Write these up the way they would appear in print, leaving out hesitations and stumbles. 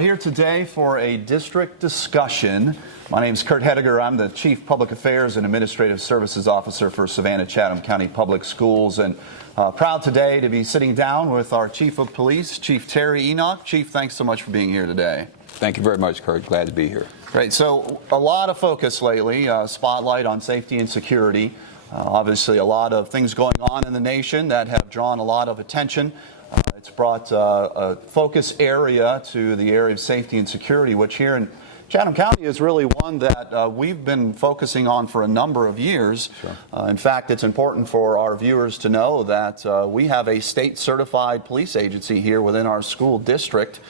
Here today for a district discussion. My name is Kurt Hediger. I'm the Chief Public Affairs and Administrative Services Officer for Savannah-Chatham County Public Schools, and proud today to be sitting down with our Chief of Police, Chief Terry Enoch. Chief, thanks so much for being here today. Thank you very much, Kurt. Glad to be here. Great. So a lot of focus lately, spotlight on safety and security. Obviously a lot of things going on in the nation that have drawn a lot of attention. It's brought a focus area to the area of safety and security, which here in Chatham County is really one that we've been focusing on for a number of years. Sure. In fact, it's important for our viewers to know that we have a state-certified police agency here within our school district.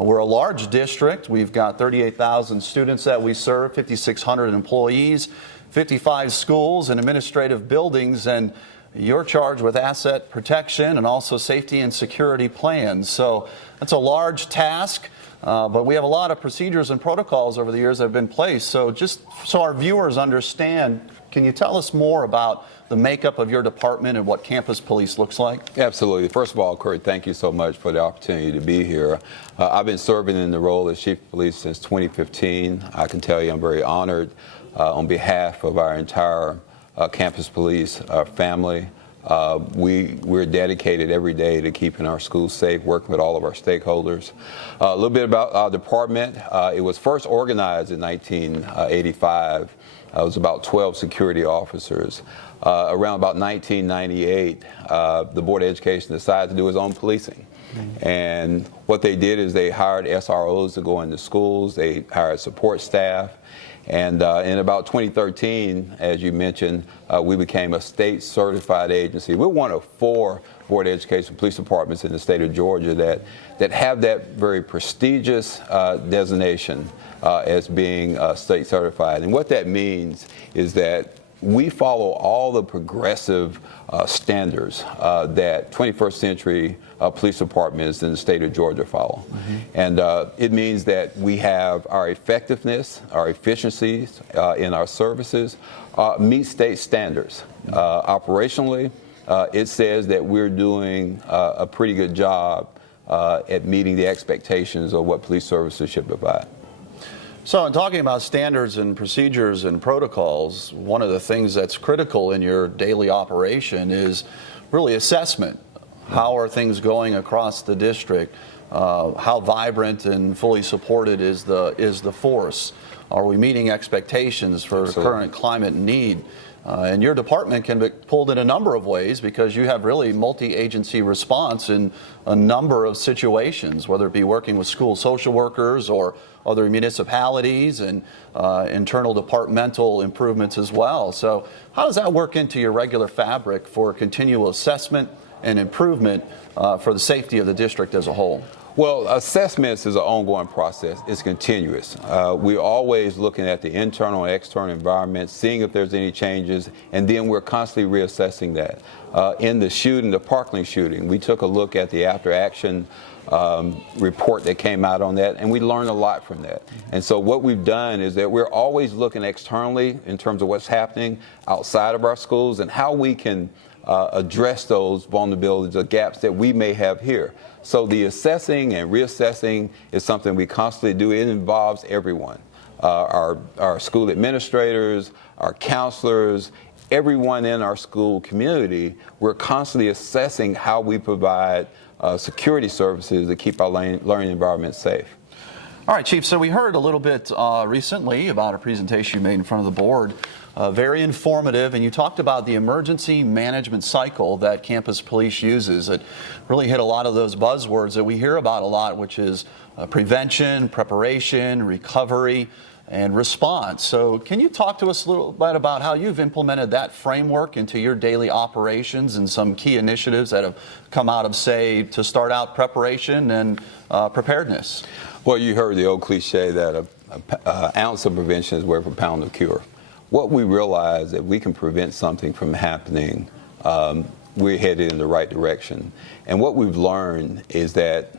We're a large district. We've got 38,000 students that we serve, 5,600 employees, 55 schools and administrative buildings, and you're charged with asset protection and also safety and security plans. So that's a large task, but we have a lot of procedures and protocols over the years that have been placed. So just so our viewers understand, can you tell us more about the makeup of your department and what campus police looks like? Absolutely. First of all, Kurt, thank you so much for the opportunity to be here. I've been serving in the role as Chief of Police since 2015. I can tell you I'm very honored on behalf of our entire campus police family. We're dedicated every day to keeping our schools safe, working with all of our stakeholders. A little bit about our department. It was first organized in 1985. It was about 12 security officers. Around about 1998, the Board of Education decided to do its own policing. And what they did is they hired SROs to go into schools. They hired support staff. And in about 2013, as you mentioned, we became a state-certified agency. We're one of 4 Board of Education police departments in the state of Georgia that have that very prestigious designation as being state-certified. And what that means is that we follow all the progressive standards that 21st century police departments in the state of Georgia follow. And it means that we have our effectiveness, our efficiencies in our services meet state standards. Operationally, it says that we're doing a pretty good job at meeting the expectations of what police services should provide. So in talking about standards and procedures and protocols, one of the things that's critical in your daily operation is really assessment. How are things going across the district? How vibrant and fully supported is the force? Are we meeting expectations for the current climate and need? And your department can be pulled in a number of ways because you have really multi-agency response in a number of situations, whether it be working with school social workers or other municipalities and internal departmental improvements as well. So how does that work into your regular fabric for continual assessment and improvement for the safety of the district as a whole? Well, assessments is an ongoing process. It's continuous. We're always looking at the internal and external environment, seeing if there's any changes, and then we're constantly reassessing that. In the shooting, the Parkland shooting, we took a look at the after-action report that came out on that, and we learned a lot from that. And so what we've done is that we're always looking externally in terms of what's happening outside of our schools and how we can address those vulnerabilities or gaps that we may have here. So the assessing and reassessing is something we constantly do. It involves everyone, our school administrators, our counselors, everyone in our school community. We're constantly assessing how we provide security services to keep our learning environment safe. All right, Chief, so we heard a little bit recently about a presentation you made in front of the board, very informative, and you talked about the emergency management cycle that campus police uses. It really hit a lot of those buzzwords that we hear about a lot, which is prevention, preparation, recovery, and response. So can you talk to us a little bit about how you've implemented that framework into your daily operations and some key initiatives that have come out of, say, to start out preparation and preparedness? Well, you heard the old cliche that an ounce of prevention is worth a pound of cure. What we realize that we can prevent something from happening we're headed in the right direction. And what we've learned is that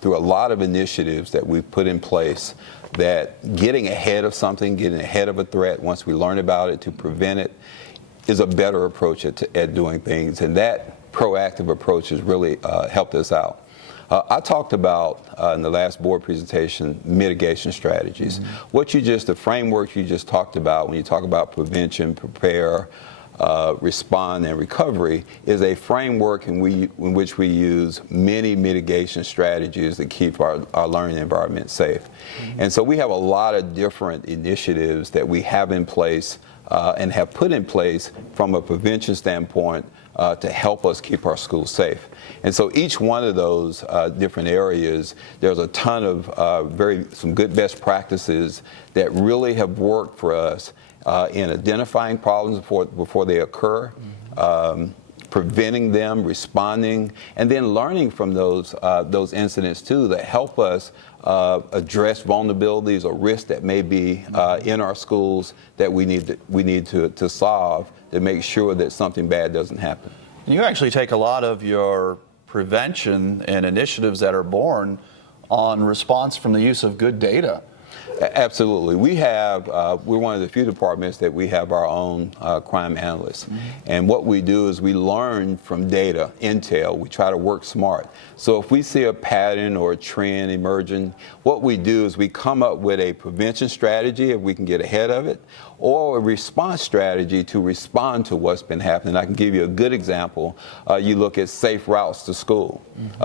through a lot of initiatives that we've put in place, that getting ahead of something, getting ahead of a threat, once we learn about it, to prevent it, is a better approach at doing things. And that proactive approach has really helped us out. I talked about in the last board presentation mitigation strategies. The framework you just talked about when you talk about prevention, prepare, respond, and recovery is a framework in which we use many mitigation strategies to keep our learning environment safe. And so we have a lot of different initiatives that we have in place and have put in place from a prevention standpoint to help us keep our schools safe. And so each one of those different areas, there's a ton of some good best practices that really have worked for us in identifying problems before they occur, preventing them, responding, and then learning from those incidents too that help us address vulnerabilities or risks that may be in our schools that we need to solve to make sure that something bad doesn't happen. You actually take a lot of your prevention and initiatives that are born on response from the use of good data. Absolutely. We're one of the few departments that we have our own crime analysts. And what we do is we learn from data, intel. We try to work smart. So if we see a pattern or a trend emerging, what we do is we come up with a prevention strategy if we can get ahead of it, or a response strategy to respond to what's been happening. I can give you a good example. You look at safe routes to school.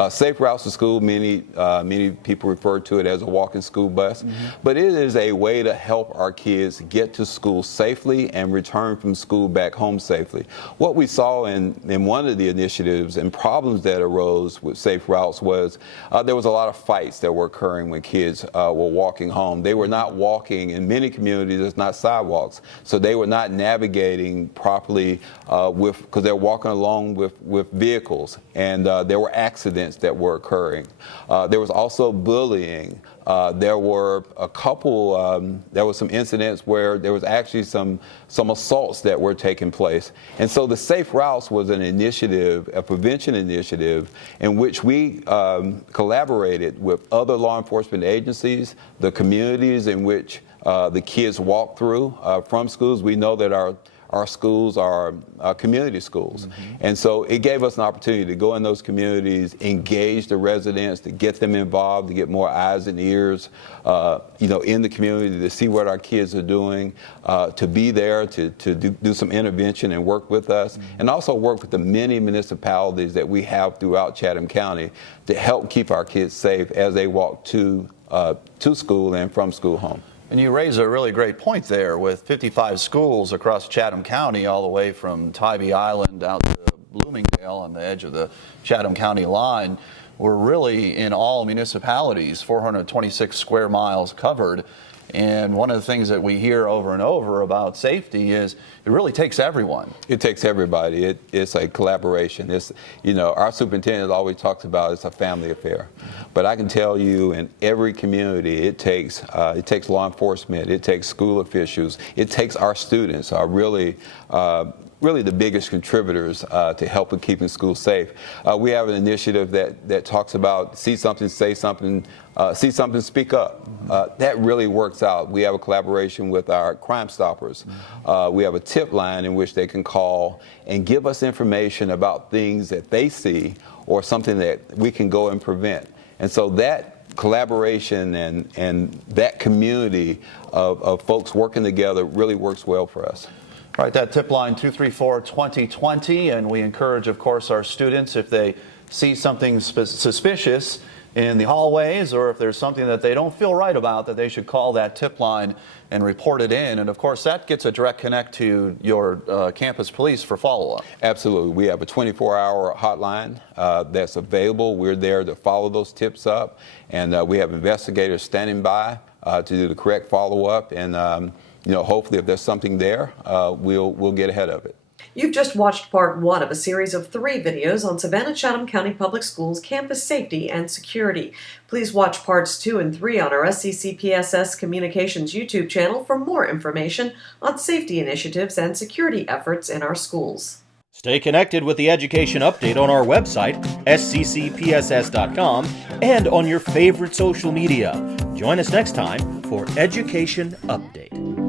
Safe routes to school, many people refer to it as a walking school bus, but it is a way to help our kids get to school safely and return from school back home safely. What we saw in one of the initiatives and problems that arose with safe routes was there was a lot of fights that were occurring when kids were walking home. They were not walking, in many communities, there's not sidewalks, so they were not navigating properly because they're walking along with vehicles, and there were accidents that were occurring. There was also bullying. There were there were some incidents where there was actually some assaults that were taking place. And so the Safe Routes was an initiative, a prevention initiative, in which we collaborated with other law enforcement agencies, the communities in which the kids walk through from schools. We know that our schools are community schools. And so it gave us an opportunity to go in those communities, engage the residents, to get them involved, to get more eyes and ears in the community, to see what our kids are doing, to be there, to do some intervention and work with us, and also work with the many municipalities that we have throughout Chatham County to help keep our kids safe as they walk to school and from school home. And you raise a really great point there with 55 schools across Chatham County, all the way from Tybee Island out to Bloomingdale on the edge of the Chatham County line. We're really in all municipalities, 426 square miles covered. And one of the things that we hear over and over about safety is it really takes everyone. It takes everybody. It's a collaboration. Our superintendent always talks about it's a family affair. But I can tell you, in every community, it takes law enforcement, it takes school officials, it takes our students, are really the biggest contributors to help with keeping schools safe. We have an initiative that talks about see something, say something, see something, speak up. That really works out. We have a collaboration with our Crime Stoppers. We have a tip line in which they can call and give us information about things that they see or something that we can go and prevent. And so that collaboration and that community of folks working together really works well for us. All right, that tip line 234-2020, and we encourage, of course, our students, if they see something suspicious in the hallways or if there's something that they don't feel right about, that they should call that tip line and report it in. And of course, that gets a direct connect to your campus police for follow-up. Absolutely. We have a 24-hour hotline that's available. We're there to follow those tips up, and we have investigators standing by to do the correct follow-up. And hopefully, if there's something there, we'll get ahead of it. You've just watched part 1 of a series of 3 videos on Savannah-Chatham County Public Schools campus safety and security. Please watch parts 2 and 3 on our SCCPSS Communications YouTube channel for more information on safety initiatives and security efforts in our schools. Stay connected with the Education Update on our website, sccpss.com, and on your favorite social media. Join us next time for Education Update.